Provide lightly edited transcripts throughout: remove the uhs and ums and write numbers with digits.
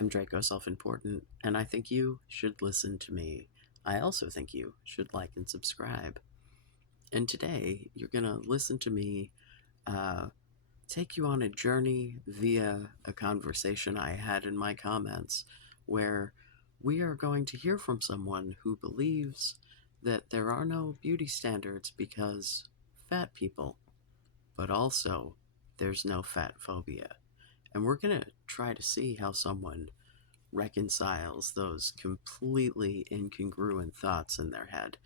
I'm Draco Self Important, and I think you should listen to me. I also think you should like and subscribe. And today, you're going to listen to me uh, take you on a journey via a conversation I had in my comments where we are going to hear from someone who believes that there are no beauty standards because fat people, but also there's no fat phobia. And we're going to try to see how someone reconciles those completely incongruent thoughts in their head.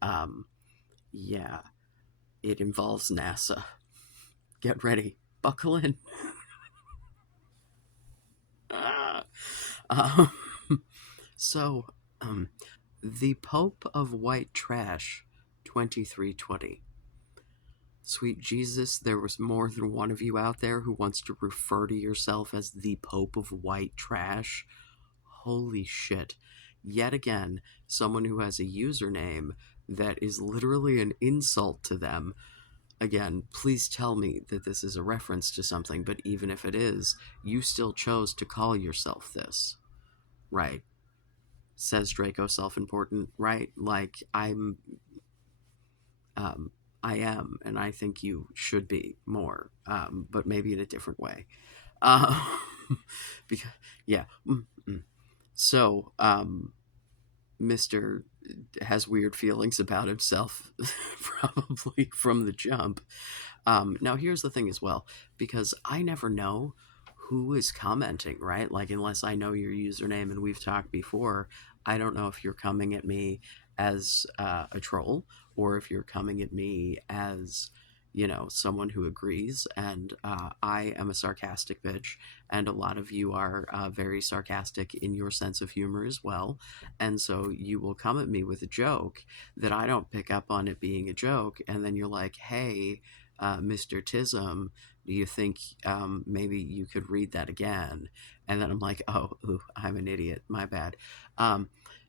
Um, yeah, it involves NASA. Get ready, buckle in. Ah. um, so, um, the Pope of White Trash, 2320. Sweet Jesus, there was more than one of you out there who wants to refer to yourself as the Pope of White Trash. Holy shit. Yet again, someone who has a username that is literally an insult to them. Again, please tell me that this is a reference to something, but even if it is, you still chose to call yourself this. Right. Says Draco Self Important, right? Like, um, I am, and I think you should be more, but maybe in a different way. Uh, because, yeah. So, Mr. has weird feelings about himself, probably from the jump. Now, here's the thing as well, because I never know who is commenting, right? Like, unless I know your username and we've talked before, I don't know if you're coming at me as a troll or if you're coming at me as, someone who agrees. And I am a sarcastic bitch, and a lot of you are very sarcastic in your sense of humor as well. And so you will come at me with a joke that I don't pick up on it being a joke, and then you're like, hey, Mr. Tism, do you think maybe you could read that again? And then I'm like, oh, ooh, I'm an idiot. My bad.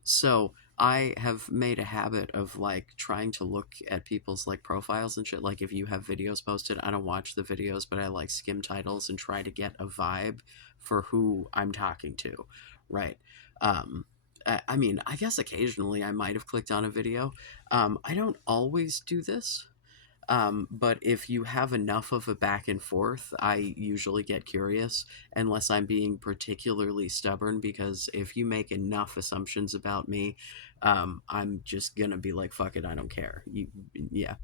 So I have made a habit of like trying to look at people's like profiles and shit. Like if you have videos posted, I don't watch the videos, but I like skim titles and try to get a vibe for who I'm talking to. Right. Um, I mean, I guess occasionally I might have clicked on a video. I don't always do this, but if you have enough of a back and forth, I usually get curious, unless I'm being particularly stubborn, because if you make enough assumptions about me, I'm just gonna be like, fuck it, I don't care. Yeah.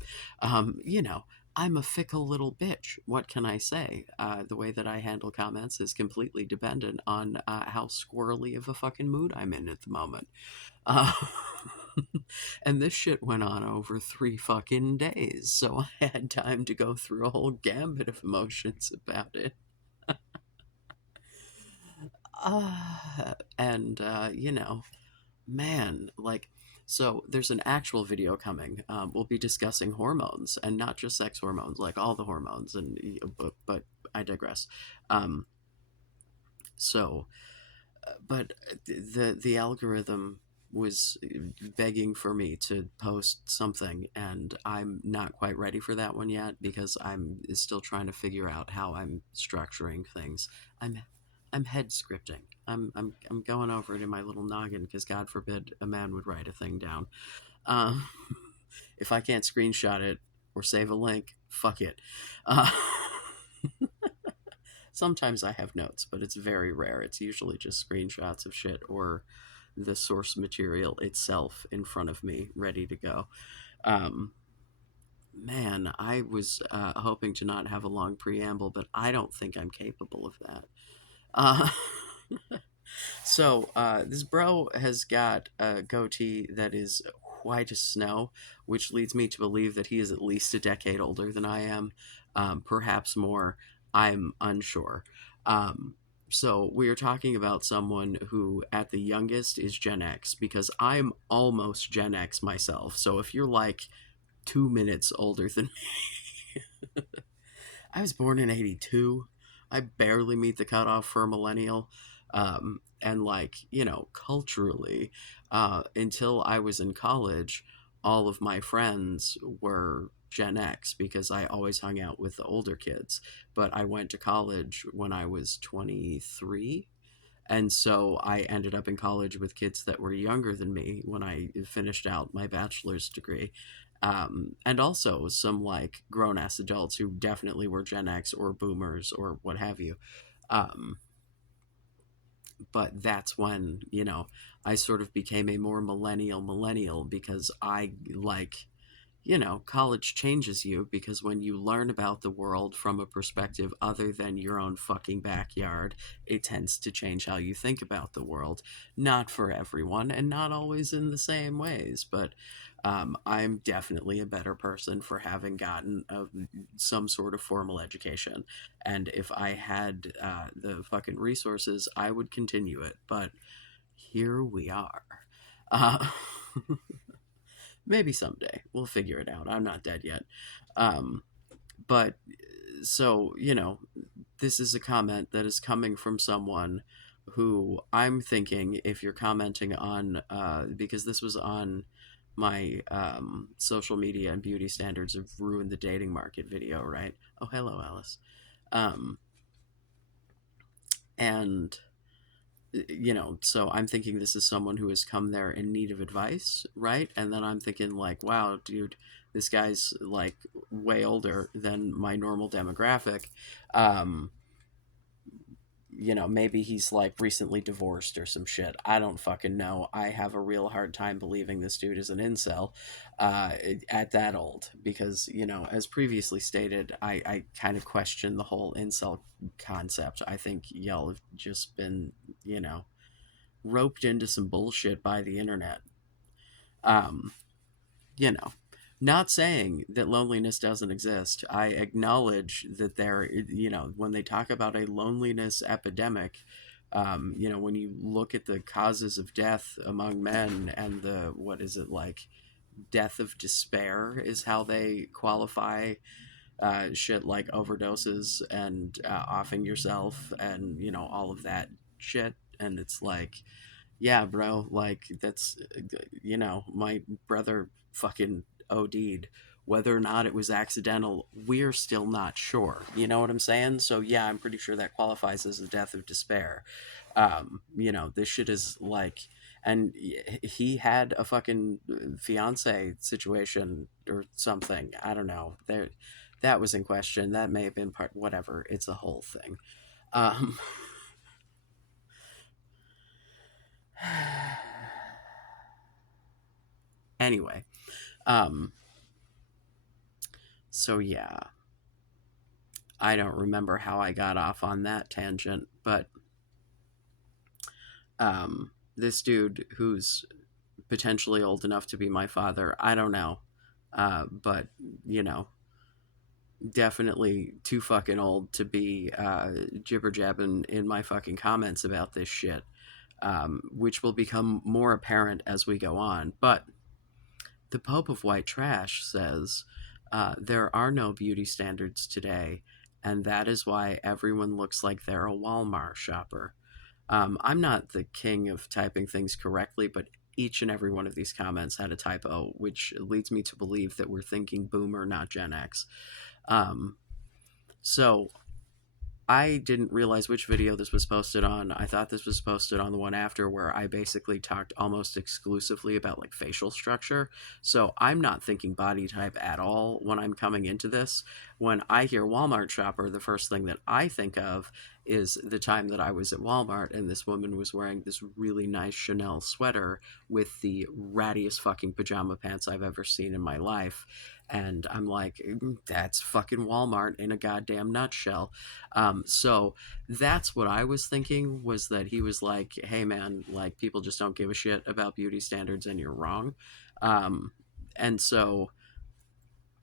You know, I'm a fickle little bitch. What can I say? The way that I handle comments is completely dependent on how squirrely of a fucking mood I'm in at the moment. Uh, and this shit went on over 3 fucking days, so I had time to go through a whole gambit of emotions about it. And man, like, so there's an actual video coming. We'll be discussing hormones, and not just sex hormones, like all the hormones, but I digress. Um, so but the algorithm was begging for me to post something, and I'm not quite ready for that one yet because I'm still trying to figure out how I'm structuring things. I'm head scripting. I'm going over it in my little noggin because God forbid a man would write a thing down. Um, if I can't screenshot it or save a link, fuck it. Uh, Sometimes I have notes, but it's very rare. It's usually just screenshots of shit or the source material itself in front of me, ready to go. Um, Man, I was hoping to not have a long preamble, but I don't think I'm capable of that. Uh, this bro has got a goatee that is white as snow, which leads me to believe that he is at least a decade older than I am, perhaps more. I'm unsure. Um, so we are talking about someone who, at the youngest, is Gen X because I'm almost Gen X myself. So if you're like 2 minutes older than me, I was born in '82. I barely meet the cutoff for a millennial. And like, culturally, until I was in college, all of my friends were Gen X because I always hung out with the older kids. But I went to college when I was 23. And so I ended up in college with kids that were younger than me when I finished out my bachelor's degree. And also some like grown ass adults who definitely were Gen X or boomers or what have you. Um, but that's when, I sort of became a more millennial because I like, college changes you because when you learn about the world from a perspective other than your own fucking backyard, it tends to change how you think about the world. Not for everyone and not always in the same ways, but I'm definitely a better person for having gotten some sort of formal education. And if I had the fucking resources, I would continue it. But here we are. Uh, Maybe someday we'll figure it out. I'm not dead yet. Um, but so, this is a comment that is coming from someone who I'm thinking if you're commenting on, because this was on my social media and beauty standards have ruined the dating market video, right? Oh, hello, Alice. Um, and so I'm thinking this is someone who has come there in need of advice, right? And then I'm thinking, like, wow, dude, this guy's like way older than my normal demographic. Um, maybe he's like recently divorced or some shit. I don't fucking know. I have a real hard time believing this dude is an incel uh, at that old because, as previously stated, I kind of question the whole incel concept. I think y'all have just been, you know, roped into some bullshit by the internet. Um, you know, Not saying that loneliness doesn't exist. I acknowledge that when they talk about a loneliness epidemic, when you look at the causes of death among men and what is it like, death of despair is how they qualify shit like overdoses and offing yourself and, all of that shit. And it's like, yeah, bro, like my brother fucking OD'd. Whether or not it was accidental, we're still not sure. You know what I'm saying? So yeah, I'm pretty sure that qualifies as a death of despair. This shit is like, and he had a fucking fiance situation or something. I don't know. That was in question. That may have been part. Whatever. It's a whole thing. Um, anyway, um, so yeah, I don't remember how I got off on that tangent, but this dude who's potentially old enough to be my father, I don't know, but you know, definitely too fucking old to be jibber jabbing in my fucking comments about this shit, which will become more apparent as we go on. But the Pope of White Trash says there are no beauty standards today, and that is why everyone looks like they're a Walmart shopper. I'm not the king of typing things correctly, but each and every one of these comments had a typo, which leads me to believe that we're thinking boomer, not Gen X. Um, so I didn't realize which video this was posted on. I thought this was posted on the one after where I basically talked almost exclusively about like facial structure. So I'm not thinking body type at all when I'm coming into this. When I hear Walmart shopper, the first thing that I think of is the time that I was at Walmart and this woman was wearing this really nice Chanel sweater with the rattiest fucking pajama pants I've ever seen in my life. And I'm like, that's fucking Walmart in a goddamn nutshell. So that's what I was thinking was that he was like, hey man, like people just don't give a shit about beauty standards and you're wrong. Um, and so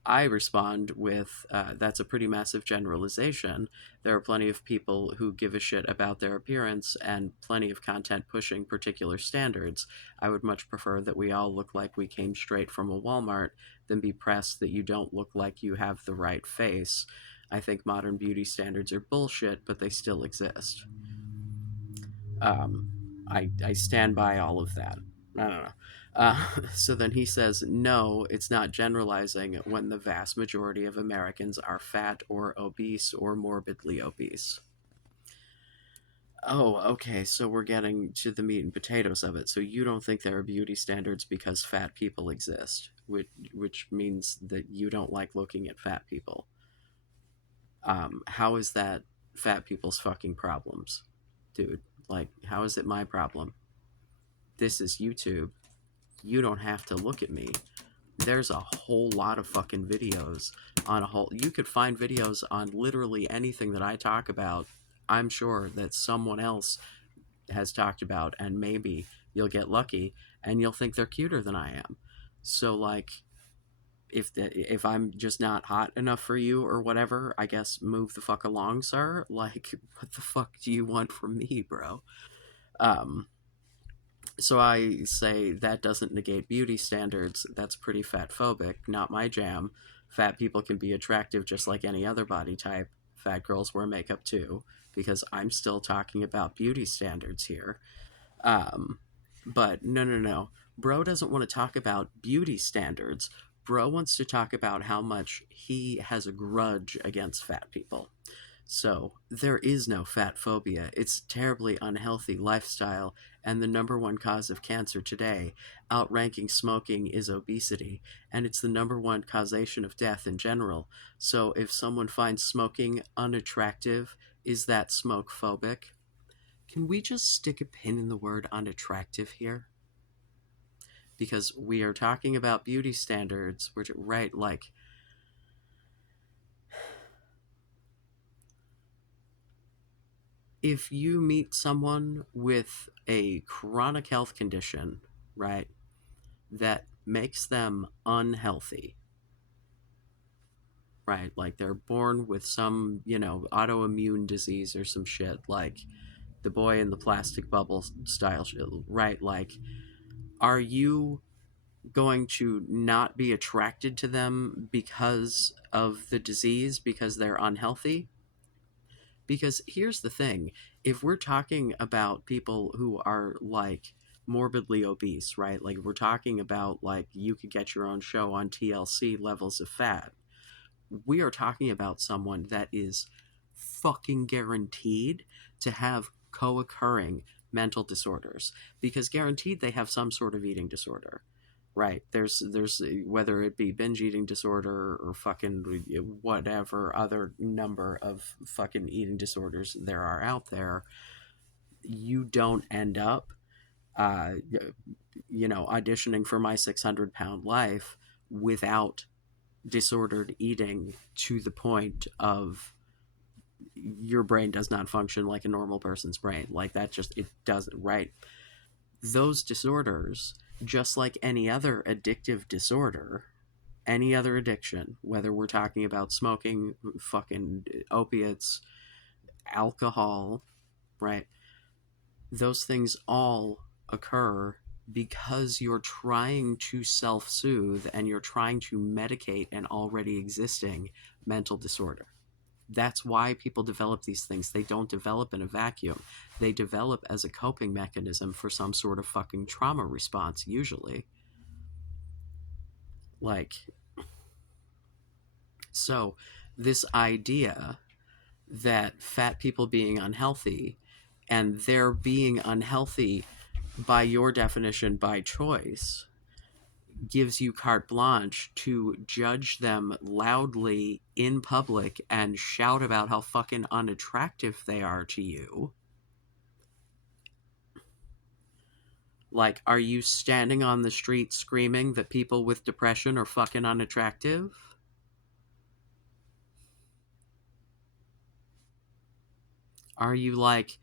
I respond with, that's a pretty massive generalization. There are plenty of people who give a shit about their appearance and plenty of content pushing particular standards. I would much prefer that we all look like we came straight from a Walmart than be pressed that you don't look like you have the right face. I think modern beauty standards are bullshit, but they still exist. Um, I stand by all of that. I don't know. So then he says, no, it's not generalizing when the vast majority of Americans are fat or obese or morbidly obese. Oh, okay. So we're getting to the meat and potatoes of it. So you don't think there are beauty standards because fat people exist, which means that you don't like looking at fat people. How is that fat people's fucking problems, dude? Like, how is it my problem? This is YouTube. You don't have to look at me. There's a whole lot of fucking videos on a whole. You could find videos on literally anything that I talk about. I'm sure that someone else has talked about, and maybe you'll get lucky and you'll think they're cuter than I am. So like, if I'm just not hot enough for you or whatever, I guess move the fuck along, sir. Like, what the fuck do you want from me, bro? Um, so I say that doesn't negate beauty standards. That's pretty fat phobic. Not my jam. Fat people can be attractive just like any other body type. Fat girls wear makeup too, because I'm still talking about beauty standards here. Um, but no, no, no. Bro doesn't want to talk about beauty standards. Bro wants to talk about how much he has a grudge against fat people. So, there is no fat phobia. It's a terribly unhealthy lifestyle, and the number one cause of cancer today, outranking smoking, is obesity, and it's the number one causation of death in general. So, if someone finds smoking unattractive, is that smoke phobic? Can we just stick a pin in the word unattractive here? Because we are talking about beauty standards, which, right, like, if you meet someone with a chronic health condition, right, that makes them unhealthy, right, like they're born with some, autoimmune disease or some shit, like the boy in the plastic bubble style shit, right, like, are you going to not be attracted to them because of the disease, because they're unhealthy? Because here's the thing, if we're talking about people who are like morbidly obese, right? Like, we're talking about, like, you could get your own show on TLC levels of fat. We are talking about someone that is fucking guaranteed to have co occurring mental disorders, because guaranteed they have some sort of eating disorder. Right. There's whether it be binge eating disorder or fucking whatever other number of fucking eating disorders there are out there, you don't end up, uh, auditioning for My 600 Pound Life without disordered eating to the point of your brain does not function like a normal person's brain. Like, that just, it doesn't, right? Those disorders, just like any other addictive disorder, any other addiction, whether we're talking about smoking, fucking opiates, alcohol, right? Those things all occur because you're trying to self soothe and you're trying to medicate an already existing mental disorder. That's why people develop these things. They don't develop in a vacuum. They develop as a coping mechanism for some sort of fucking trauma response, usually. Like, so this idea that fat people being unhealthy, and they're being unhealthy by your definition by choice, gives you carte blanche to judge them loudly in public and shout about how fucking unattractive they are to you. Like, are you standing on the street screaming that people with depression are fucking unattractive? Are you like,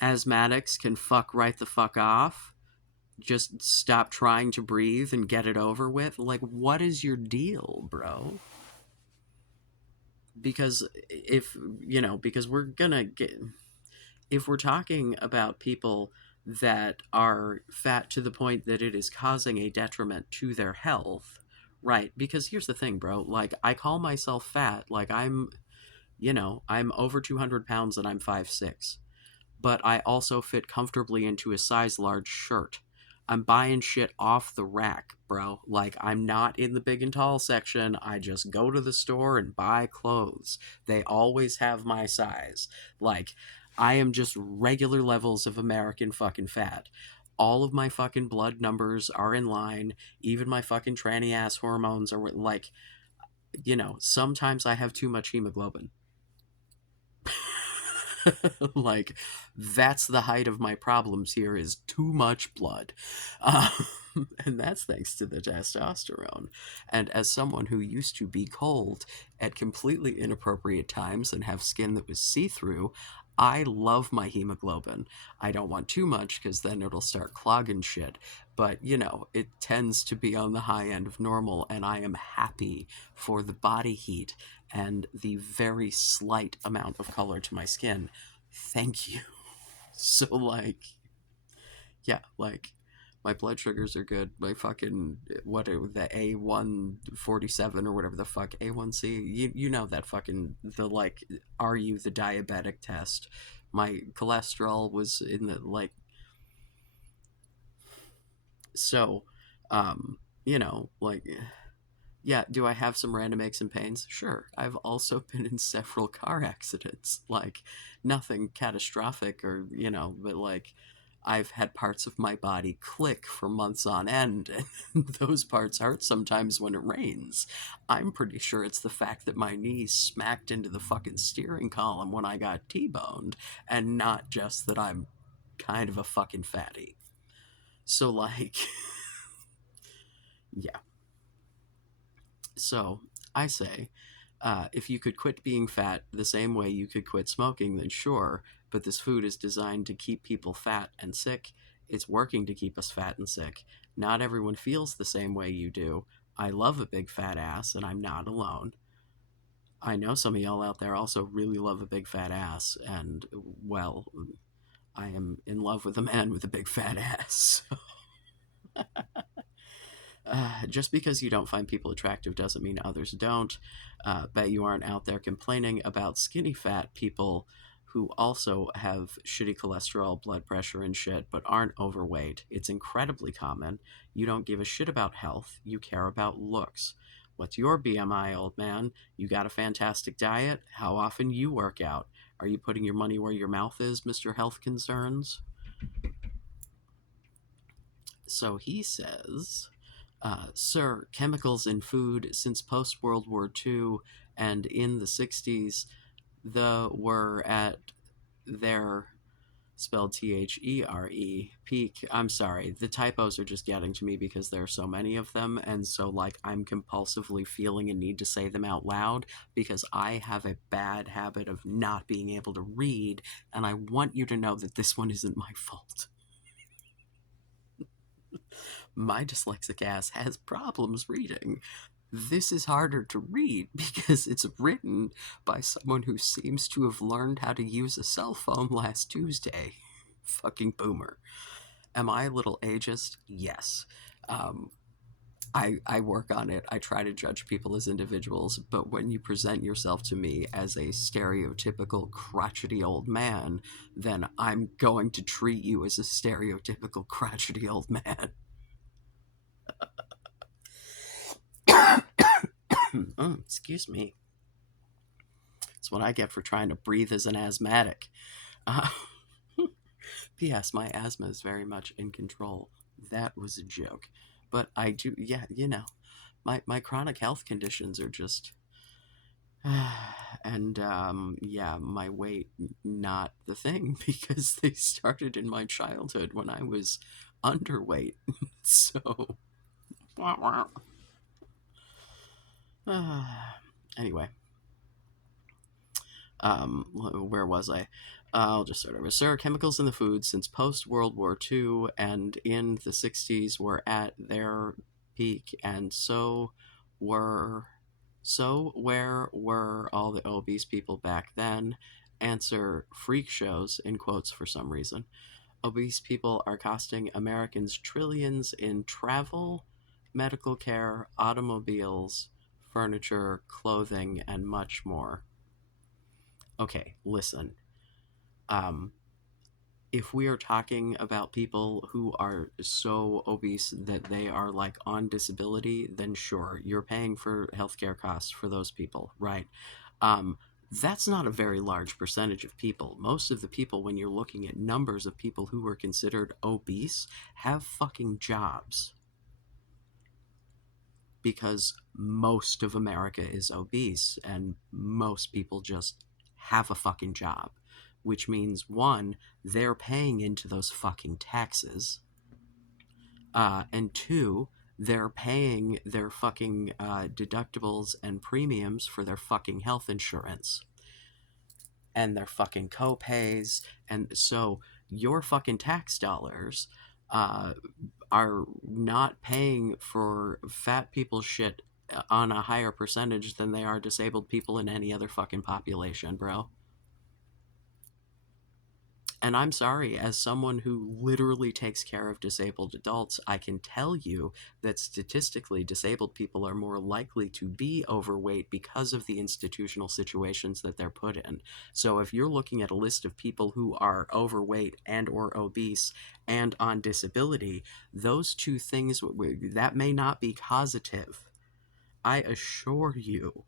asthmatics can fuck right the fuck off? Just stop trying to breathe and get it over with? Like, what is your deal, bro? Because because we're gonna get, if we're talking about people that are fat to the point that it is causing a detriment to their health, right? Because here's the thing, bro. Like, I call myself fat. Like, I'm over 200 pounds and I'm 5'6", but I also fit comfortably into a size large shirt. I'm buying shit off the rack, bro. Like, I'm not in the big and tall section. I just go to the store and buy clothes. They always have my size. Like, I am just regular levels of American fucking fat. All of my fucking blood numbers are in line. Even my fucking tranny ass hormones are like, sometimes I have too much hemoglobin. Like, that's the height of my problems here is too much blood. And that's thanks to the testosterone. And as someone who used to be cold at completely inappropriate times and have skin that was see-through, I love my hemoglobin. I don't want too much because then it'll start clogging shit. But, it tends to be on the high end of normal, and I am happy for the body heat and the very slight amount of color to my skin. Thank you. So, like, yeah, like, my blood sugars are good. My fucking, what are the A147 or whatever the fuck, A1C? You know that fucking, the, like, are you the diabetic test? My cholesterol was in the, like, so, like, yeah, do I have some random aches and pains? Sure. I've also been in several car accidents. Like, nothing catastrophic or, but like, I've had parts of my body click for months on end, and those parts hurt sometimes when it rains. I'm pretty sure it's the fact that my knee smacked into the fucking steering column when I got T-boned, and not just that I'm kind of a fucking fatty. So, like, yeah. So I say, if you could quit being fat the same way you could quit smoking, then sure, but this food is designed to keep people fat and sick. It's working to keep us fat and sick. Not everyone feels the same way you do. I love a big fat ass, and I'm not alone. I know some of y'all out there also really love a big fat ass, and, well, I am in love with a man with a big fat ass. Just because you don't find people attractive doesn't mean others don't. Bet you aren't out there complaining about skinny fat people who also have shitty cholesterol, blood pressure, and shit, but aren't overweight. It's incredibly common. You don't give a shit about health, you care about looks. What's your BMI, old man? You got a fantastic diet? How often you work out? Are you putting your money where your mouth is, Mr. Health Concerns? So he says, Sir, chemicals in food since post World War II and in the 60s were at their, spelled THERE, peak. I'm sorry, the typos are just getting to me because there are so many of them, and so, like, I'm compulsively feeling a need to say them out loud because I have a bad habit of not being able to read, and I want you to know that this one isn't my fault. My dyslexic ass has problems reading. This is harder to read because it's written by someone who seems to have learned how to use a cell phone last Tuesday. Fucking boomer. Am I a little ageist? Yes. Um, I work on it. I try to judge people as individuals, but when you present yourself to me as a stereotypical crotchety old man, then I'm going to treat you as a stereotypical crotchety old man. Oh, excuse me. That's what I get for trying to breathe as an asthmatic. Uh, P.S. My asthma is very much in control. That was a joke. But I do, yeah, my chronic health conditions are just. And, yeah, my weight, not the thing, because they started in my childhood when I was underweight. So. Anyway. Where was I? I'll just start over. Sir, chemicals in the food since post World War II and in the 60s were at their peak, and were. So, where were all the obese people back then? Answer, freak shows, in quotes for some reason. Obese people are costing Americans trillions in travel, medical care, automobiles, furniture, clothing, and much more. Okay, listen. Um, if we are talking about people who are so obese that they are like on disability, then sure, you're paying for healthcare costs for those people, right? Um, That's not a very large percentage of people. Most of the people, when you're looking at numbers of people who are considered obese, have fucking jobs, because most of America is obese and most people just have a fucking job, which means one, they're paying into those fucking taxes, and two, they're paying their fucking deductibles and premiums for their fucking health insurance and their fucking co-pays. And so your fucking tax dollars uh, are not paying for fat people shit on a higher percentage than they are disabled people in any other fucking population, bro. And I'm sorry, as someone who literally takes care of disabled adults, I can tell you that statistically, disabled people are more likely to be overweight because of the institutional situations that they're put in. So if you're looking at a list of people who are overweight and or obese and on disability, those two things, that may not be causative. I assure you,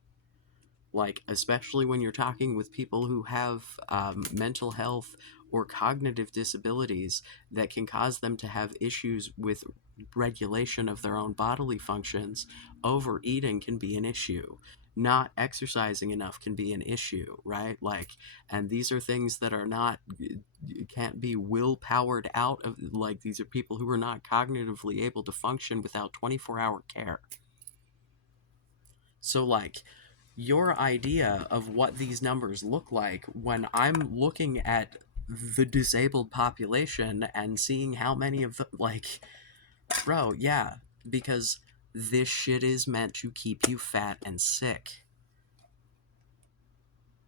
like, especially when you're talking with people who have mental health or cognitive disabilities that can cause them to have issues with regulation of their own bodily functions. Overeating can be an issue, not exercising enough can be an issue, right? Like, and these are things that are not, can't be willpowered out of, like, these are people who are not cognitively able to function without 24-hour care. So, like, your idea of what these numbers look like, when I'm looking at the disabled population and seeing how many of them, like, bro, yeah, because this shit is meant to keep you fat and sick.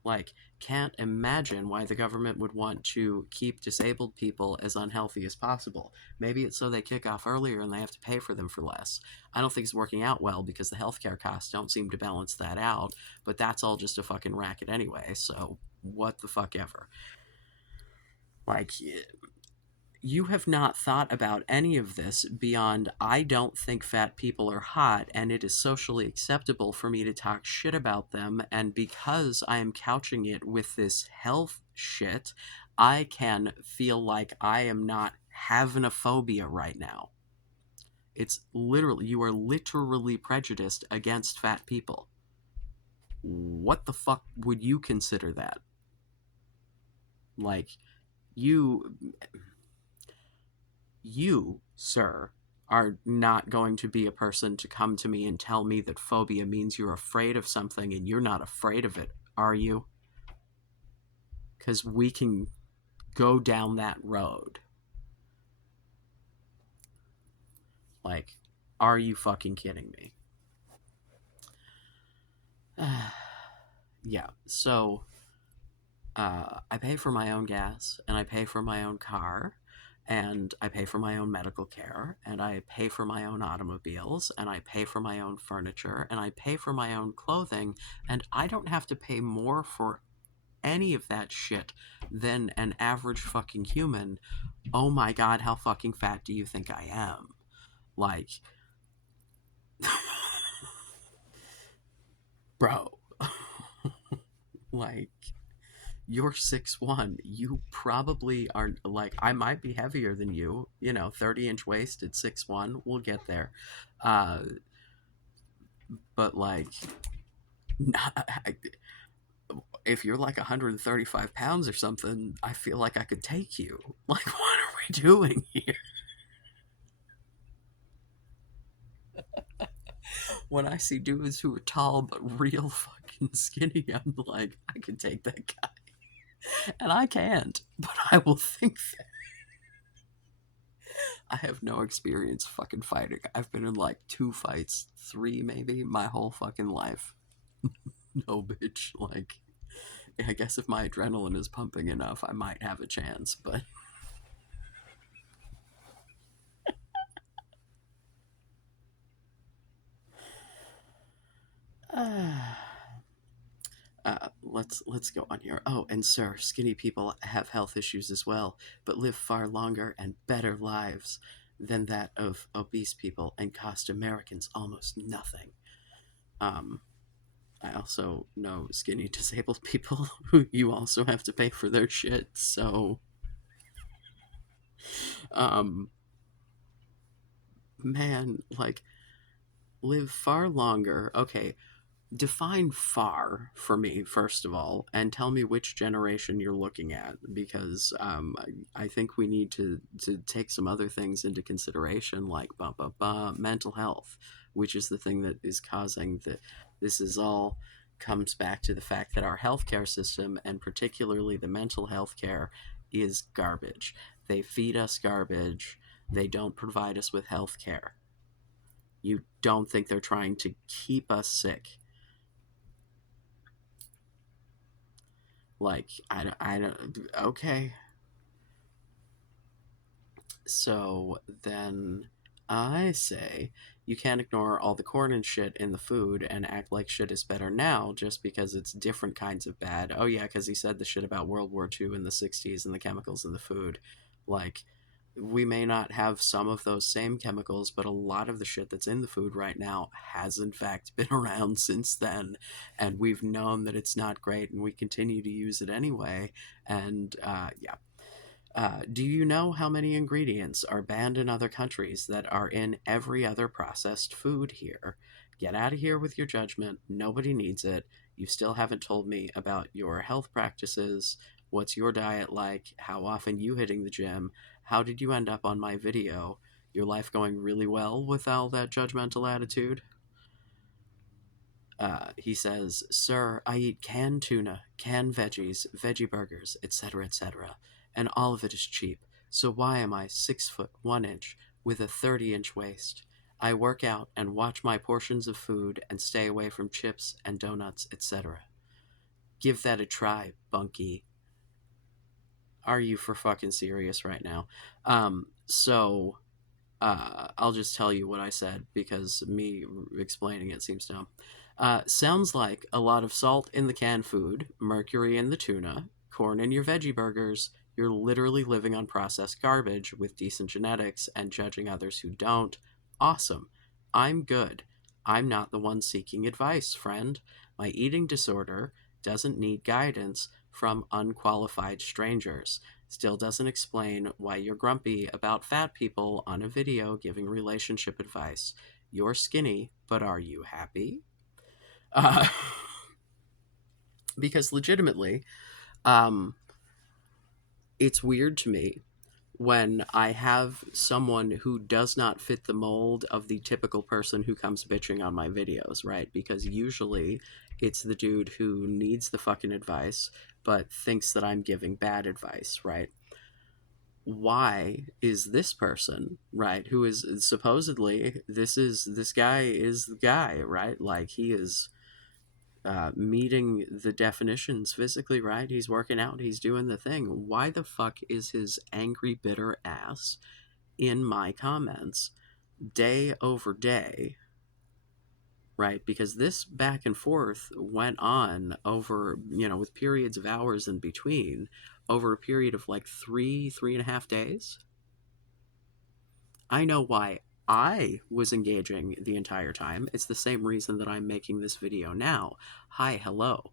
Like, can't imagine why the government would want to keep disabled people as unhealthy as possible. Maybe it's so they kick off earlier and they have to pay for them for less. I don't think it's working out well because the healthcare costs don't seem to balance that out, but that's all just a fucking racket anyway, so what the fuck ever. Like, you have not thought about any of this beyond, I don't think fat people are hot and it is socially acceptable for me to talk shit about them, and because I am couching it with this health shit, I can feel like I am not having a phobia right now. It's literally, you are literally prejudiced against fat people. What the fuck would you consider that? Like, you you, sir, are not going to be a person to come to me and tell me that phobia means you're afraid of something and you're not afraid of it, are you? Because we can go down that road. Like, are you fucking kidding me? Yeah, so I pay for my own gas, and I pay for my own car, and I pay for my own medical care, and I pay for my own automobiles, and I pay for my own furniture, and I pay for my own clothing, and I don't have to pay more for any of that shit than an average fucking human. Oh my god, how fucking fat do you think I am? Like, bro, like, you're 6'1". You probably are, like, I might be heavier than you, 30-inch waist at 6'1". We'll get there. Uh, but, like, not, if you're like 135 pounds or something, I feel like I could take you. Like, what are we doing here? When I see dudes who are tall but real fucking skinny, I'm like, I could take that guy. And I can't, but I will think that. I have no experience fucking fighting. I've been in like 2 fights, 3 maybe, my whole fucking life. No, bitch. Like, I guess if my adrenaline is pumping enough, I might have a chance, but. Let's go on here. Oh, and sir, skinny people have health issues as well, but live far longer and better lives than that of obese people and cost Americans almost nothing. Um, I also know skinny disabled people who you also have to pay for their shit. So, um, man, like, live far longer. Okay, define far for me first of all, and tell me which generation you're looking at, because I think we need to take some other things into consideration, like mental health, which is the thing that is causing the this is all comes back to the fact that our healthcare system, and particularly the mental health care, is garbage. They feed us garbage. They don't provide us with health care. You don't think they're trying to keep us sick? Like, I don't, okay. So then I say you can't ignore all the corn and shit in the food and act like shit is better now just because it's different kinds of bad. Oh, yeah, because he said the shit about World War II in the 60s and the chemicals in the food. Like, we may not have some of those same chemicals, but a lot of the shit that's in the food right now has, in fact, been around since then. And we've known that it's not great, and we continue to use it anyway. And yeah, do you know how many ingredients are banned in other countries that are in every other processed food here? Get out of here with your judgment. Nobody needs it. You still haven't told me about your health practices. What's your diet like? How often you hitting the gym? How did you end up on my video? Your life going really well with all that judgmental attitude? He says, "Sir, I eat canned tuna, canned veggies, veggie burgers, etc., etc., and all of it is cheap. So why am I 6 foot 1 inch with a 30-inch waist? I work out and watch my portions of food and stay away from chips and donuts, etc. Give that a try, Bunky. Are you for fucking serious right now?" I'll just tell you what I said because me explaining it seems dumb. Sounds like a lot of salt in the canned food, mercury in the tuna, corn in your veggie burgers. You're literally living on processed garbage with decent genetics and judging others who don't. Awesome. I'm good. I'm not the one seeking advice, friend. My eating disorder doesn't need guidance from unqualified strangers. Still doesn't explain why you're grumpy about fat people on a video giving relationship advice. You're skinny, but are you happy? Uh, because legitimately, um, it's weird to me when I have someone who does not fit the mold of the typical person who comes bitching on my videos, right? Because usually it's the dude who needs the fucking advice but thinks that I'm giving bad advice, right? Why is this person, right, who is supposedly this guy is the guy, right? Like, he is meeting the definitions physically, right? He's working out, he's doing the thing. Why the fuck is his angry bitter ass in my comments day over day, right? Because this back and forth went on over, with periods of hours in between, over a period of like 3.5 days. I know why I was engaging the entire time. It's the same reason that I'm making this video now. Hi, hello.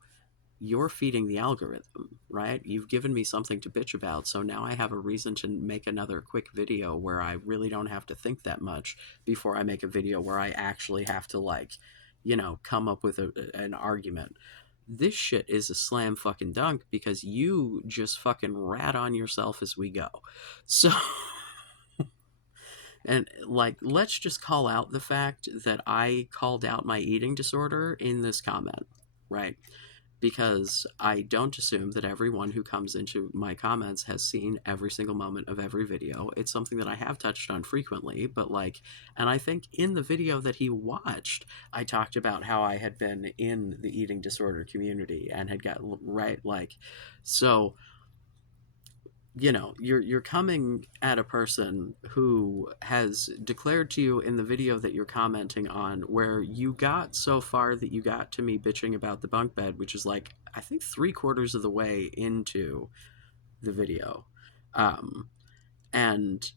You're feeding the algorithm, right? You've given me something to bitch about, so now I have a reason to make another quick video where I really don't have to think that much before I make a video where I actually have to, like, come up with an argument. This shit is a slam fucking dunk because you just fucking rat on yourself as we go. So, and like, let's just call out the fact that I called out my eating disorder in this comment, right? Because I don't assume that everyone who comes into my comments has seen every single moment of every video. It's something that I have touched on frequently, but like, and I think in the video that he watched, I talked about how I had been in the eating disorder community and had got right, like, so you're coming at a person who has declared to you in the video that you're commenting on, where you got so far that you got to me bitching about the bunk bed, which is like, I think 3/4 of the way into the video. Um and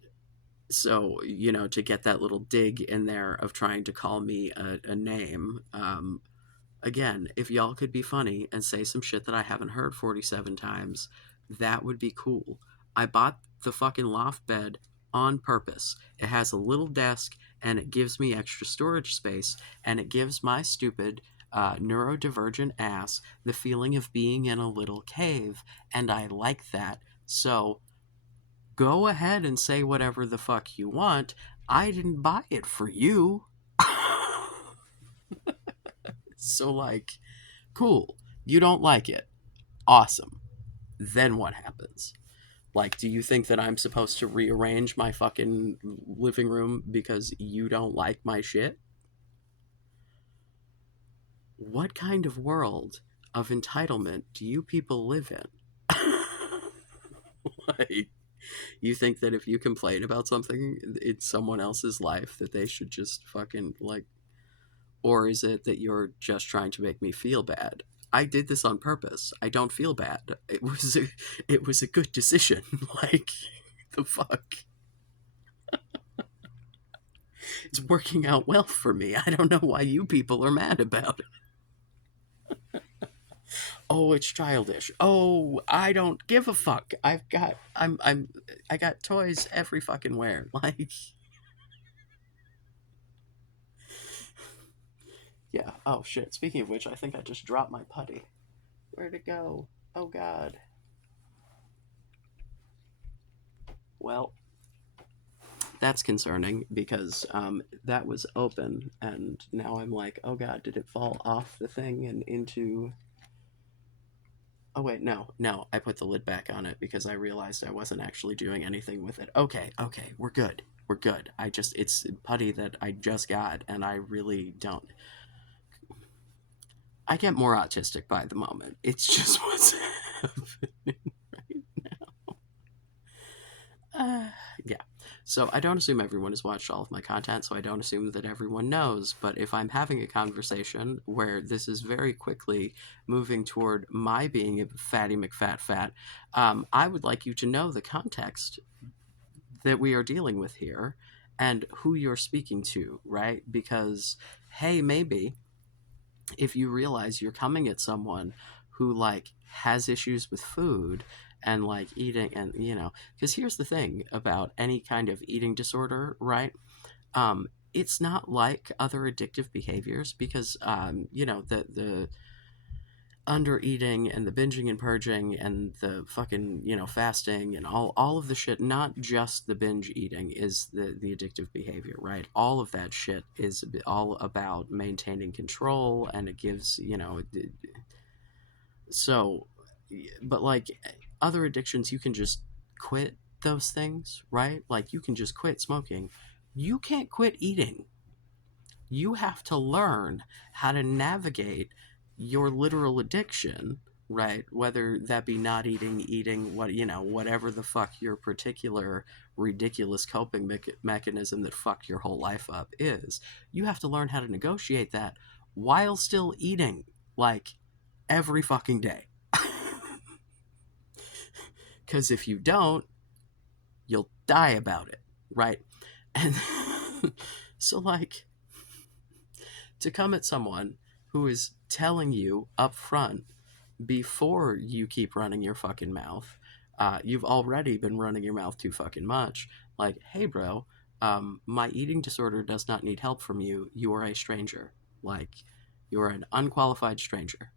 so, to get that little dig in there of trying to call me a name, Again, if y'all could be funny and say some shit that I haven't heard 47 times, that would be cool. I bought the fucking loft bed on purpose. It has a little desk and it gives me extra storage space and it gives my stupid neurodivergent ass the feeling of being in a little cave, and I like that. So go ahead and say whatever the fuck you want. I didn't buy it for you. So, like, cool. You don't like it. Awesome. Then what happens? Like, do you think that I'm supposed to rearrange my fucking living room because you don't like my shit? What kind of world of entitlement do you people live in? Like, you think that if you complain about something in someone else's life that they should just fucking, like, or is it that you're just trying to make me feel bad? I did this on purpose. I don't feel bad. It was a good decision. Like, the fuck. It's working out well for me. I don't know why you people are mad about it. Oh, it's childish. Oh, I don't give a fuck. I got toys every fucking where. Like, yeah. Oh shit. Speaking of which, I think I just dropped my putty. Where'd it go? Oh god. Well, that's concerning because that was open, and now I'm like, oh god, did it fall off the thing and into? Oh wait, no, no, I put the lid back on it because I realized I wasn't actually doing anything with it. Okay, okay, we're good. We're good. It's putty that I just got, and I really don't. I get more autistic by the moment. It's just what's happening right now. Yeah. So I don't assume everyone has watched all of my content, so I don't assume that everyone knows. But if I'm having a conversation where this is very quickly moving toward my being a fatty McFat, I would like you to know the context that we are dealing with here and who you're speaking to, right? Because, hey, maybe if you realize you're coming at someone who like has issues with food and like eating and because here's the thing about any kind of eating disorder, right? It's not like other addictive behaviors because the under eating and the binging and purging and the fucking fasting and all of the shit, not just the binge eating is the addictive behavior, right? All of that shit is all about maintaining control, and it gives so but like other addictions, you can just quit those things, right? Like you can just quit smoking. You can't quit eating. You have to learn how to navigate your literal addiction, right? Whether that be not eating, eating, whatever the fuck your particular ridiculous coping mechanism that fucked your whole life up is. You have to learn how to negotiate that while still eating, like every fucking day. Because if you don't, you'll die about it, right? And so, like, to come at someone who is telling you up front before you keep running your fucking mouth, you've already been running your mouth too fucking much. Like, hey, bro, my eating disorder does not need help from you. You are a stranger. Like, you are an unqualified stranger.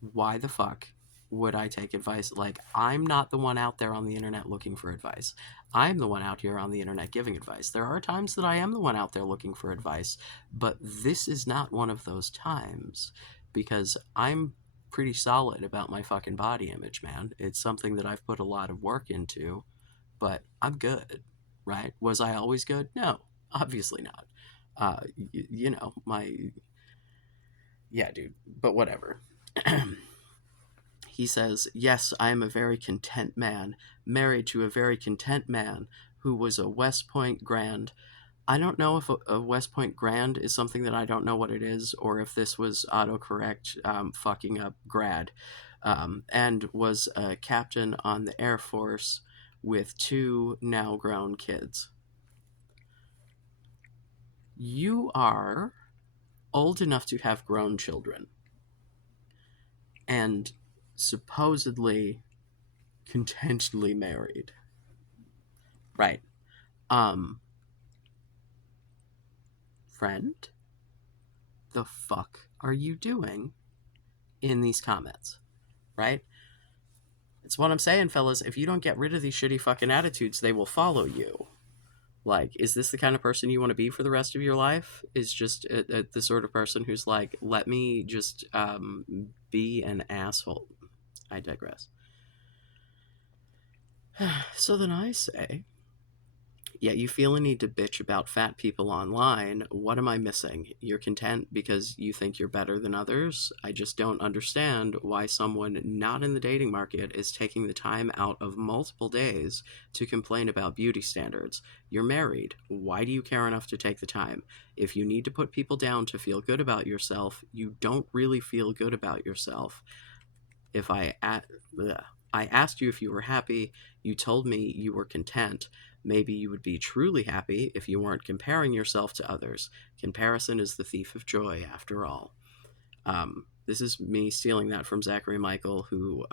Why the fuck would I take advice? Like, I'm not the one out there on the internet looking for advice. I'm the one out here on the internet giving advice. There are times that I am the one out there looking for advice, but this is not one of those times because I'm pretty solid about my fucking body image, man. It's something that I've put a lot of work into, but I'm good, right? Was I always good? No, obviously not. My, yeah, dude, but whatever. He says, yes, I am a very content man, married to a very content man who was a West Point Grand. I don't know if a West Point Grand is something that I don't know what it is, or if this was autocorrect fucking up grad, and was a captain on the Air Force with two now grown kids. You are old enough to have grown children and supposedly contently married, right? Um, Friend, the fuck are you doing in these comments, right? It's what I'm saying, fellas. If you don't get rid of these shitty fucking attitudes, they will follow you. Like, is this the kind of person you want to be for the rest of your life? Is just the sort of person who's like, let me just be an asshole. I digress. So then I say, yeah, you feel a need to bitch about fat people online. What am I missing? You're content because you think you're better than others? I just don't understand why someone not in the dating market is taking the time out of multiple days to complain about beauty standards. You're married. Why do you care enough to take the time? If you need to put people down to feel good about yourself, you don't really feel good about yourself. If I asked you if you were happy, you told me you were content. Maybe you would be truly happy if you weren't comparing yourself to others. Comparison is the thief of joy, after all. This is me stealing that from Zachary Michael, who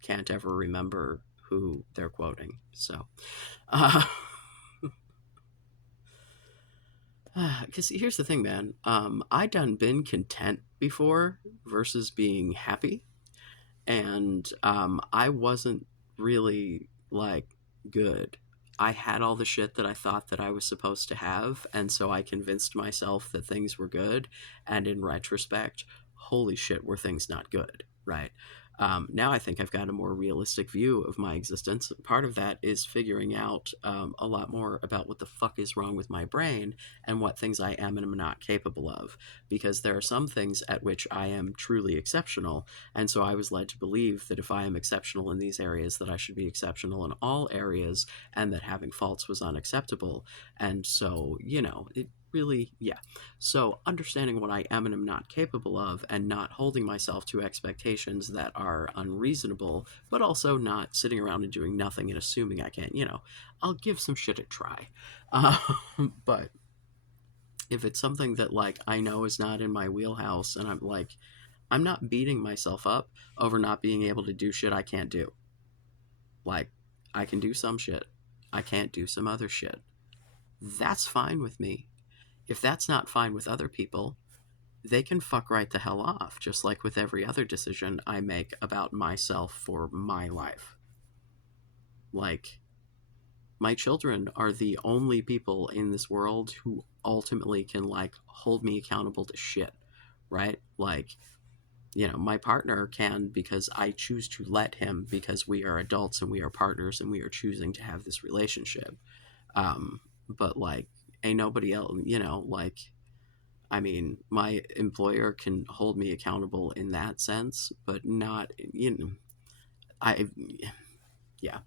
can't ever remember who they're quoting. So, because here's the thing, man. I done been content before versus being happy, and I wasn't really like good. I had all the shit that I thought that I was supposed to have, and so I convinced myself that things were good. And in retrospect, holy shit, were things not good, right? Now I think I've got a more realistic view of my existence. Part of that is figuring out a lot more about what the fuck is wrong with my brain and what things I am and am not capable of. Because there are some things at which I am truly exceptional, and so I was led to believe that if I am exceptional in these areas, that I should be exceptional in all areas, and that having faults was unacceptable. And so, it really, yeah. So understanding what I am and am not capable of, and not holding myself to expectations that are unreasonable, but also not sitting around and doing nothing and assuming I can, I'll give some shit a try. But if it's something that like I know is not in my wheelhouse, and I'm not beating myself up over not being able to do shit I can't do. Like, I can do some shit, I can't do some other shit. That's fine with me. If that's not fine with other people, they can fuck right the hell off, just like with every other decision I make about myself for my life. Like, my children are the only people in this world who ultimately can, like, hold me accountable to shit, right? Like, my partner can because I choose to let him, because we are adults and we are partners and we are choosing to have this relationship. But, like, ain't nobody else, like, I mean, my employer can hold me accountable in that sense, but not, I, yeah.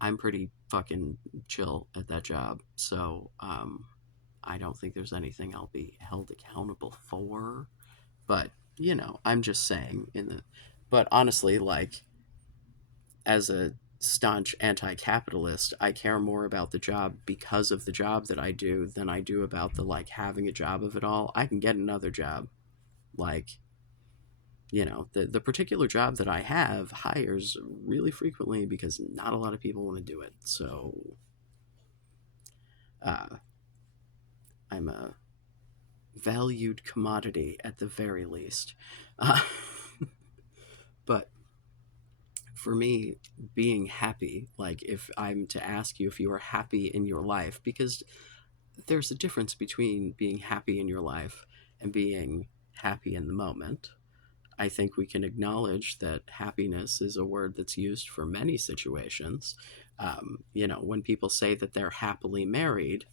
I'm pretty fucking chill at that job. So, I don't think there's anything I'll be held accountable for. But, I'm just saying but honestly, like, as a staunch anti-capitalist, I care more about the job because of the job that I do than I do about the, like, having a job of it all. I can get another job. Like, the particular job that I have hires really frequently because not a lot of people want to do it. So, uh, I'm a valued commodity at the very least. Uh, but for me, being happy, like, if I'm to ask you if you are happy in your life, because there's a difference between being happy in your life and being happy in the moment. I think we can acknowledge that happiness is a word that's used for many situations. When people say that they're happily married,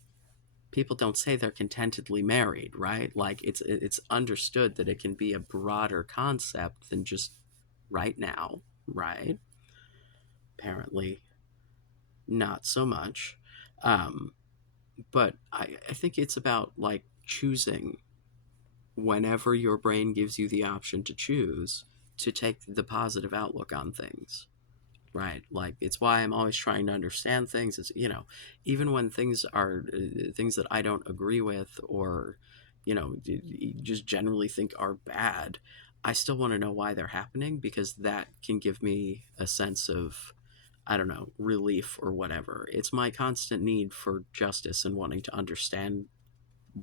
people don't say they're contentedly married, right? Like, it's understood that it can be a broader concept than just right now, right? Apparently, not so much. Um, but I think it's about, like, choosing whenever your brain gives you the option to choose to take the positive outlook on things. right? Like, it's why I'm always trying to understand things. Is, even when things are things that I don't agree with, or just generally think are bad, I still want to know why they're happening, because that can give me a sense of, I don't know, relief or whatever. It's my constant need for justice and wanting to understand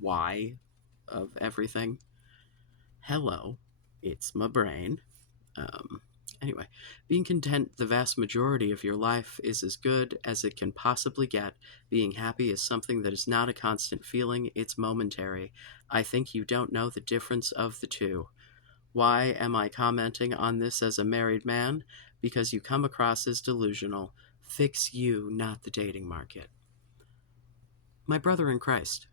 why of everything. Hello, it's my brain. Um, anyway, being content the vast majority of your life is as good as it can possibly get. Being happy is something that is not a constant feeling, it's momentary. I think you don't know the difference of the two. Why am I commenting on this as a married man? Because you come across as delusional. Fix you, not the dating market. My brother in Christ,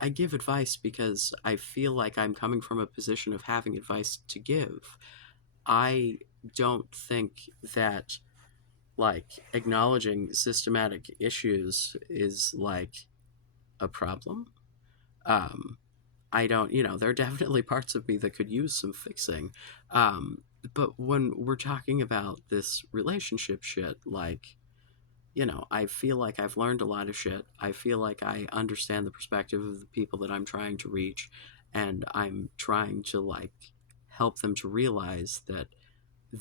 I give advice because I feel like I'm coming from a position of having advice to give. I don't think that, like, acknowledging systematic issues is like a problem. Um, I don't, there are definitely parts of me that could use some fixing. Um, but when we're talking about this relationship shit, like, I feel like I've learned a lot of shit. I feel like I understand the perspective of the people that I'm trying to reach, and I'm trying to, like, help them to realize that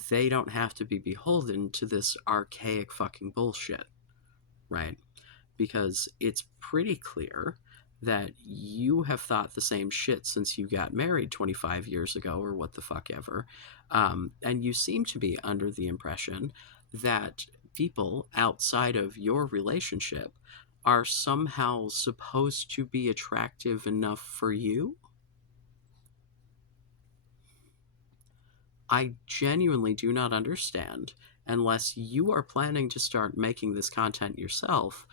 they don't have to be beholden to this archaic fucking bullshit, right? Because it's pretty clear that you have thought the same shit since you got married 25 years ago, or what the fuck ever. And you seem to be under the impression that people outside of your relationship are somehow supposed to be attractive enough for you. I genuinely do not understand, unless you are planning to start making this content yourself,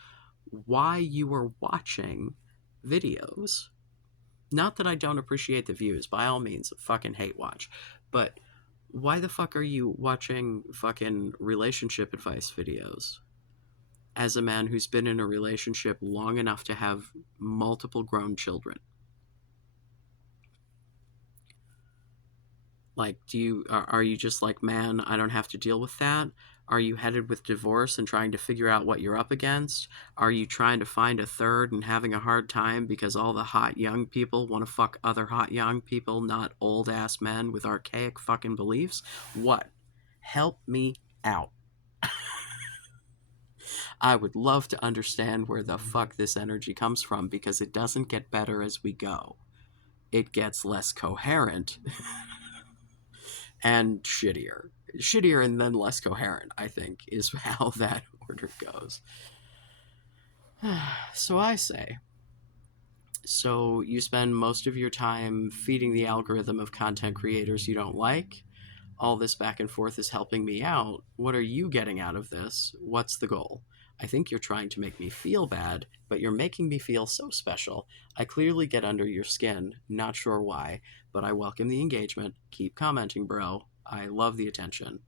why you are watching videos. Not that I don't appreciate the views, by all means, fucking hate watch. But why the fuck are you watching fucking relationship advice videos as a man who's been in a relationship long enough to have multiple grown children? Like, are you just like, man, I don't have to deal with that? Are you headed with divorce and trying to figure out what you're up against? Are you trying to find a third and having a hard time because all the hot young people want to fuck other hot young people, not old ass men with archaic fucking beliefs? What? Help me out. I would love to understand where the fuck this energy comes from, because it doesn't get better as we go. It gets less coherent and shittier. Shittier and then less coherent, I think, is how that order goes. So I say, so you spend most of your time feeding the algorithm of content creators you don't like. All this back and forth is helping me out. What are you getting out of this? What's the goal? I think you're trying to make me feel bad, but you're making me feel so special. I clearly get under your skin, not sure why, but I welcome the engagement. Keep commenting, bro. I love the attention.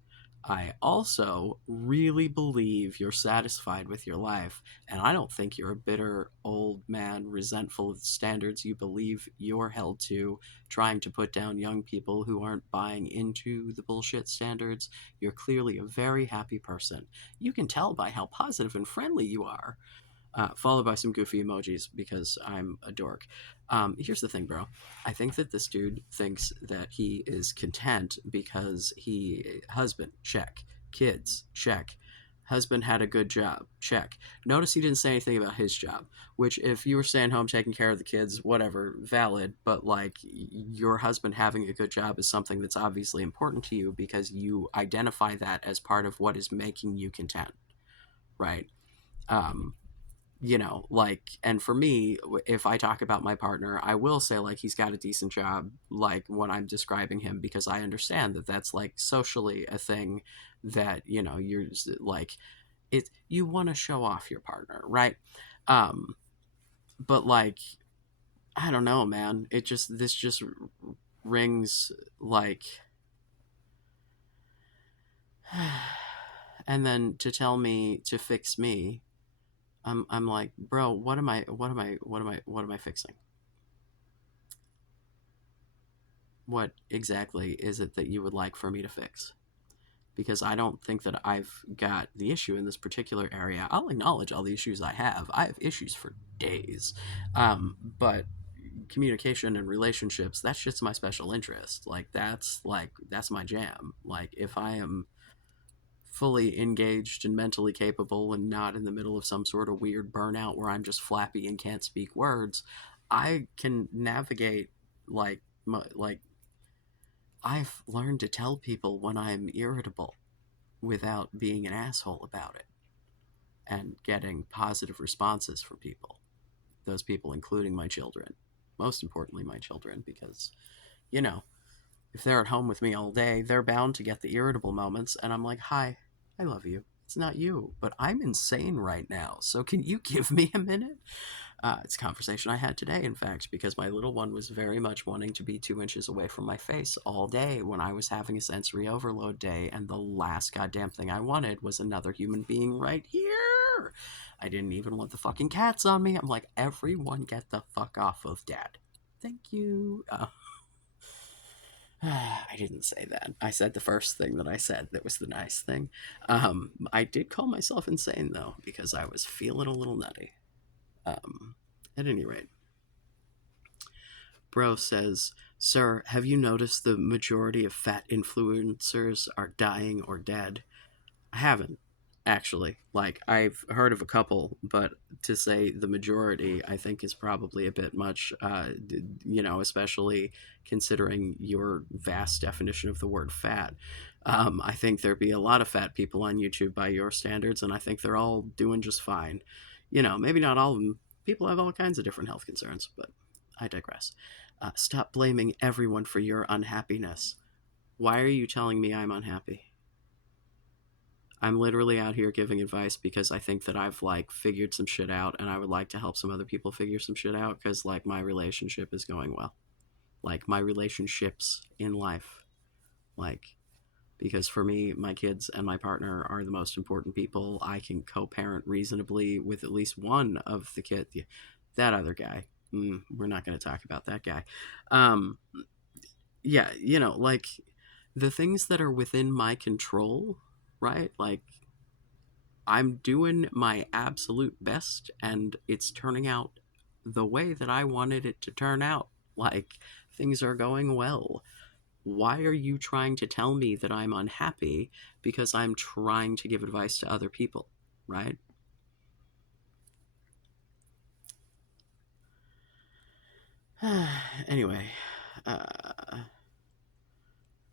I also really believe you're satisfied with your life, and I don't think you're a bitter old man resentful of the standards you believe you're held to, trying to put down young people who aren't buying into the bullshit standards. You're clearly a very happy person. You can tell by how positive and friendly you are. Followed by some goofy emojis because I'm a dork. Here's the thing, bro. I think that this dude thinks that he is content because husband, check. Kids, check. Husband had a good job, check. Notice he didn't say anything about his job, which, if you were staying home taking care of the kids, whatever, valid, but like, your husband having a good job is something that's obviously important to you because you identify that as part of what is making you content, right? Um, like, and for me, if I talk about my partner, I will say, like, he's got a decent job, like, when I'm describing him, because I understand that that's, like, socially a thing that, you're like, you want to show off your partner, right? um but, like, I don't know, man, this just rings like. And then to tell me to fix me, I'm like, bro, what am I fixing? What exactly is it that you would like for me to fix? because I don't think that I've got the issue in this particular area. I'll acknowledge all the issues I have. I have issues for days. But communication and relationships, that's just my special interest. That's my jam. Like, if I am fully engaged and mentally capable and not in the middle of some sort of weird burnout where I'm just flappy and can't speak words, I can navigate like I've learned to tell people when I'm irritable without being an asshole about it and getting positive responses from people. Those people including my children. Most importantly my children, because you know, if they're at home with me all day, they're bound to get the irritable moments, and I'm like, "Hi, I love you. It's not you, but I'm insane right now. So can you give me a minute?" It's a conversation I had today, in fact, because my little one was very much wanting to be 2 inches away from my face all day when I was having a sensory overload day, and the last goddamn thing I wanted was another human being right here. I didn't even want the fucking cats on me. I'm like, everyone get the fuck off of dad. Thank you. I didn't say that. I said the first thing that I said that was the nice thing. I did call myself insane, though, because I was feeling a little nutty. Um, at any rate, Bro says, "Sir, have you noticed the majority of fat influencers are dying or dead?" I haven't, actually. Like, I've heard of a couple, but to say the majority, I think, is probably a bit much, especially considering your vast definition of the word fat. I think there'd be a lot of fat people on YouTube by your standards, and I think they're all doing just fine. Maybe not all of them. People have all kinds of different health concerns, but I digress. Stop blaming everyone for your unhappiness. Why are you telling me I'm unhappy? I'm literally out here giving advice because I think that I've figured some shit out, and I would like to help some other people figure some shit out, because my relationship is going well. Like, my relationships in life. Like, because for me, my kids and my partner are the most important people. I can co-parent reasonably with at least one of the kids. That other guy, we're not going to talk about that guy. Yeah, the things that are within my control, right? Like, I'm doing my absolute best, and it's turning out the way that I wanted it to turn out. Like, things are going well. Why are you trying to tell me that I'm unhappy because I'm trying to give advice to other people, right? Anyway, uh,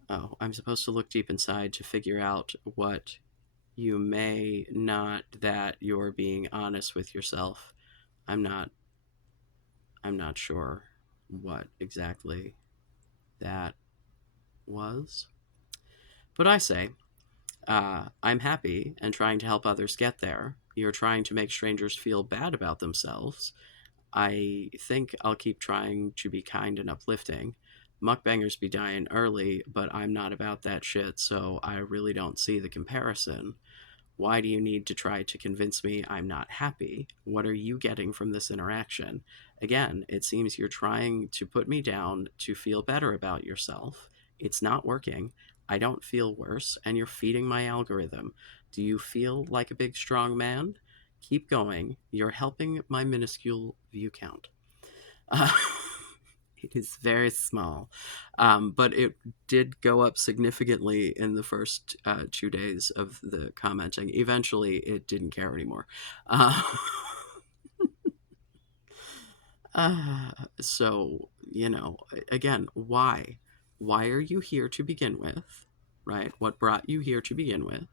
oh, I'm supposed to look deep inside to figure out what you may not, that you're being honest with yourself. I'm not I'm not sure what exactly that was. But I say, I'm happy and trying to help others get there. You're trying to make strangers feel bad about themselves. I think I'll keep trying to be kind and uplifting. Muckbangers be dying early, but I'm not about that shit, so I really don't see the comparison. Why do you need to try to convince me I'm not happy? What are you getting from this interaction? Again, it seems you're trying to put me down to feel better about yourself. It's not working. I don't feel worse, and you're feeding my algorithm. Do you feel like a big, strong man? Keep going. You're helping my minuscule view count. Uh, it is very small, but it did go up significantly in the first 2 days of the commenting. Eventually, it didn't care anymore. Uh, so, again, why? Why are you here to begin with? Right? What brought you here to begin with?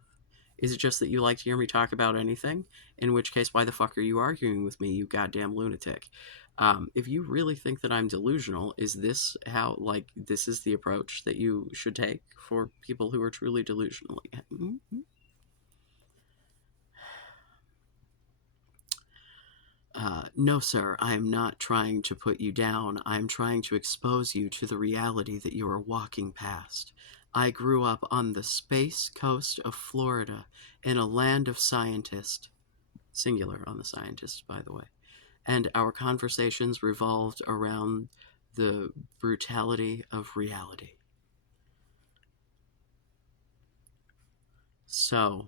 Is it just that you like to hear me talk about anything? In which case, why the fuck are you arguing with me, you goddamn lunatic? If you really think that I'm delusional, is this how, this is the approach that you should take for people who are truly delusional? No, sir, I am not trying to put you down. I'm trying to expose you to the reality that you are walking past. I grew up on the space coast of Florida in a land of scientists, singular on the scientists, by the way, and our conversations revolved around the brutality of reality. So,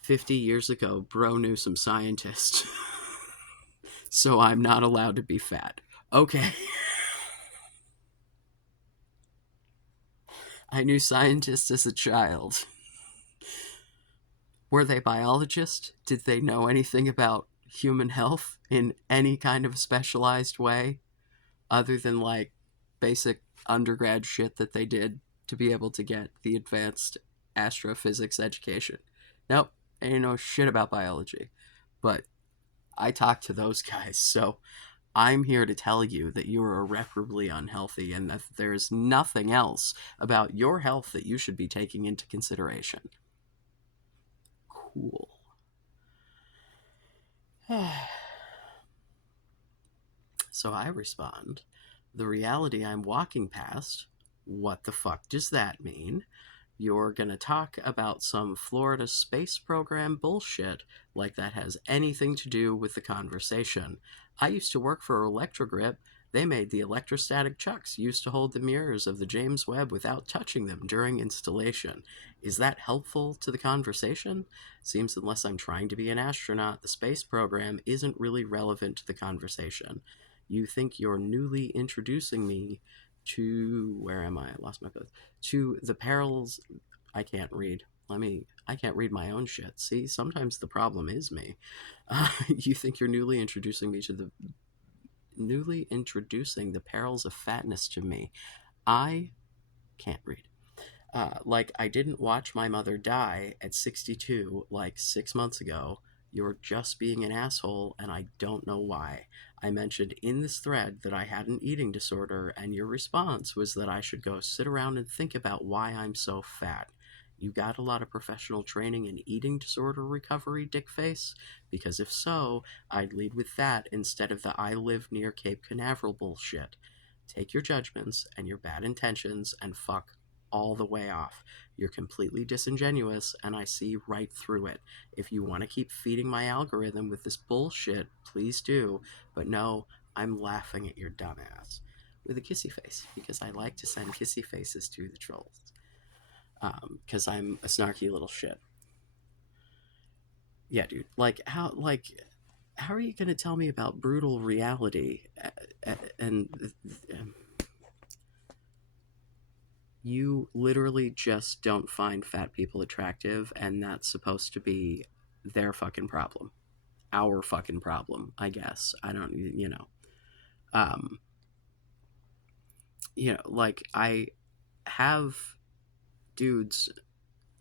50 years ago, bro knew some scientists. So I'm not allowed to be fat. Okay. I knew scientists as a child. Were they biologists? Did they know anything about human health in any kind of specialized way other than like basic undergrad shit that they did to be able to get the advanced astrophysics education? Nope, ain't no shit about biology. But I talked to those guys, so I'm here to tell you that you are irreparably unhealthy and that there's nothing else about your health that you should be taking into consideration. Cool. So I respond, the reality I'm walking past, what the fuck does that mean? You're gonna talk about some Florida space program bullshit like that has anything to do with the conversation. I used to work for Electrogrip. They made the electrostatic chucks used to hold the mirrors of the James Webb without touching them during installation. Is that helpful to the conversation? Seems unless I'm trying to be an astronaut, the space program isn't really relevant to the conversation. You think you're newly introducing me to where am I? I lost my place. To the perils I can't read. I can't read my own shit. See, sometimes the problem is me. You think you're newly introducing the perils of fatness to me. I can't read. Like, I didn't watch my mother die at 62 like 6 months ago. You're just being an asshole, and I don't know why. I mentioned in this thread that I had an eating disorder, and your response was that I should go sit around and think about why I'm so fat. You got a lot of professional training in eating disorder recovery, dickface? Because if so, I'd lead with that instead of the I live near Cape Canaveral bullshit. Take your judgments and your bad intentions and fuck all the way off. You're completely disingenuous, and I see right through it. If you want to keep feeding my algorithm with this bullshit, please do. But no, I'm laughing at your dumbass. With a kissy face, because I like to send kissy faces to the trolls. Because I'm a snarky little shit. Yeah, dude. How are you going to tell me about brutal reality? And you literally just don't find fat people attractive, and that's supposed to be their fucking problem. Our fucking problem, I guess. I don't, um, like I have dudes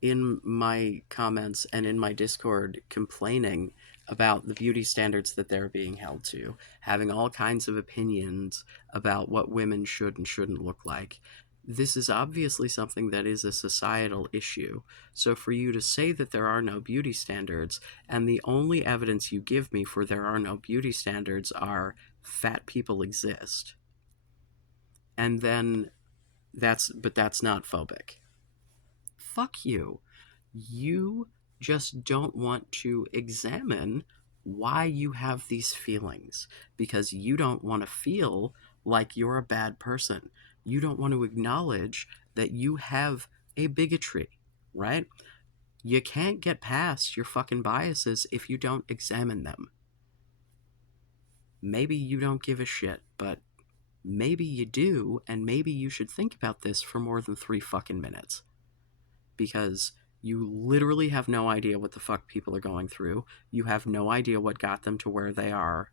in my comments and in my Discord complaining about the beauty standards that they're being held to, having all kinds of opinions about what women should and shouldn't look like. This is obviously something that is a societal issue. So for you to say that there are no beauty standards, and the only evidence you give me for there are no beauty standards are fat people exist, and then that's not phobic. Fuck you. You just don't want to examine why you have these feelings because you don't want to feel like you're a bad person. You don't want to acknowledge that you have a bigotry, right? You can't get past your fucking biases if you don't examine them. Maybe you don't give a shit, but maybe you do, and maybe you should think about this for more than 3 fucking minutes. Because you literally have no idea what the fuck people are going through. You have no idea what got them to where they are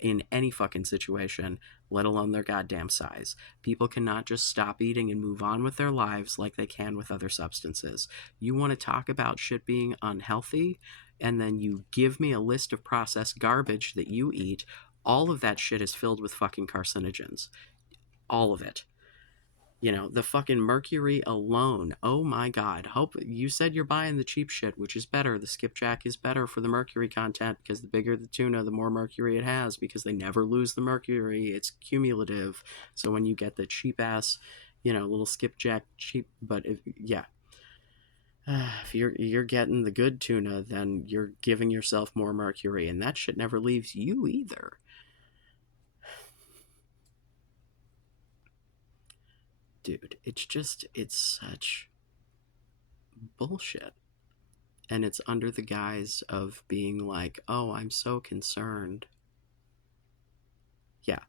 in any fucking situation, let alone their goddamn size. People cannot just stop eating and move on with their lives like they can with other substances. You want to talk about shit being unhealthy, and then you give me a list of processed garbage that you eat. All of that shit is filled with fucking carcinogens. All of it. The fucking mercury alone. Oh my god. Hope you said you're buying the cheap shit, which is better. The skipjack is better for the mercury content because the bigger the tuna, the more mercury it has because they never lose the mercury. It's cumulative. So when you get the cheap ass, little skipjack cheap, but yeah. If you're getting the good tuna, then you're giving yourself more mercury, and that shit never leaves you either. Dude, it's such bullshit. And it's under the guise of being like, oh, I'm so concerned. Yeah,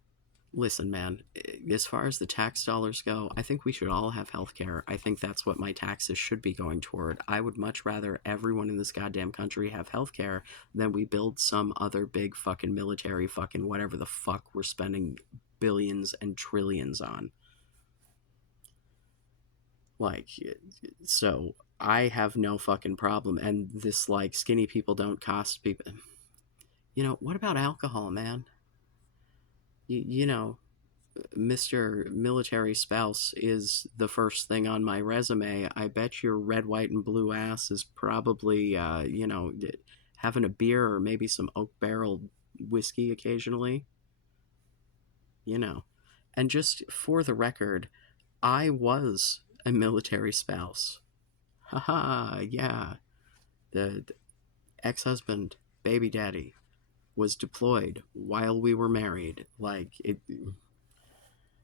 listen, man, as far as the tax dollars go, I think we should all have health care. I think that's what my taxes should be going toward. I would much rather everyone in this goddamn country have health care than we build some other big fucking military fucking whatever the fuck we're spending billions and trillions on. Like, so I have no fucking problem. And this, like, skinny people don't cost people. You know, what about alcohol, man? You know, Mr. Military Spouse is the first thing on my resume. I bet your red, white, and blue ass is probably, having a beer or maybe some oak barrel whiskey occasionally, you know. And just for the record, I was a military spouse. Haha, yeah. The ex husband, baby daddy, was deployed while we were married. Like, it.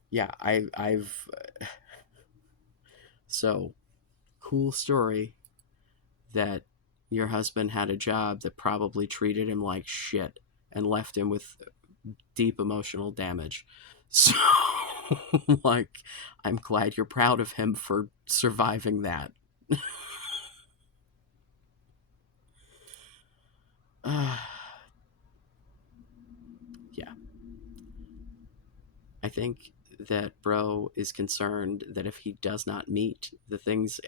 Yeah, I've. So, cool story that your husband had a job that probably treated him like shit and left him with deep emotional damage. So, like, I'm glad you're proud of him for surviving that. uh, yeah, I think that bro is concerned that if he does not meet the things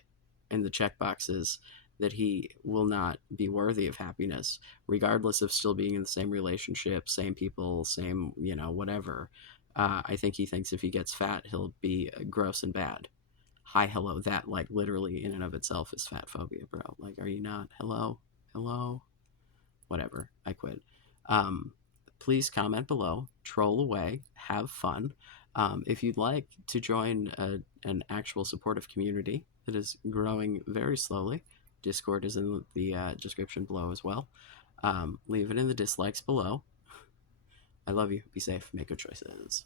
in the check boxes, that he will not be worthy of happiness, regardless of still being in the same relationship, same people, same, whatever. I think he thinks if he gets fat, he'll be gross and bad. Hi, hello. That, like, literally in and of itself is fat phobia, bro. Like, are you not? Hello? Hello? Whatever. I quit. Um, Please comment below, troll away, have fun. If you'd like to join an actual supportive community that is growing very slowly, Discord is in the description below as well. Leave it in the dislikes below. I love you. Be safe. Make good choices.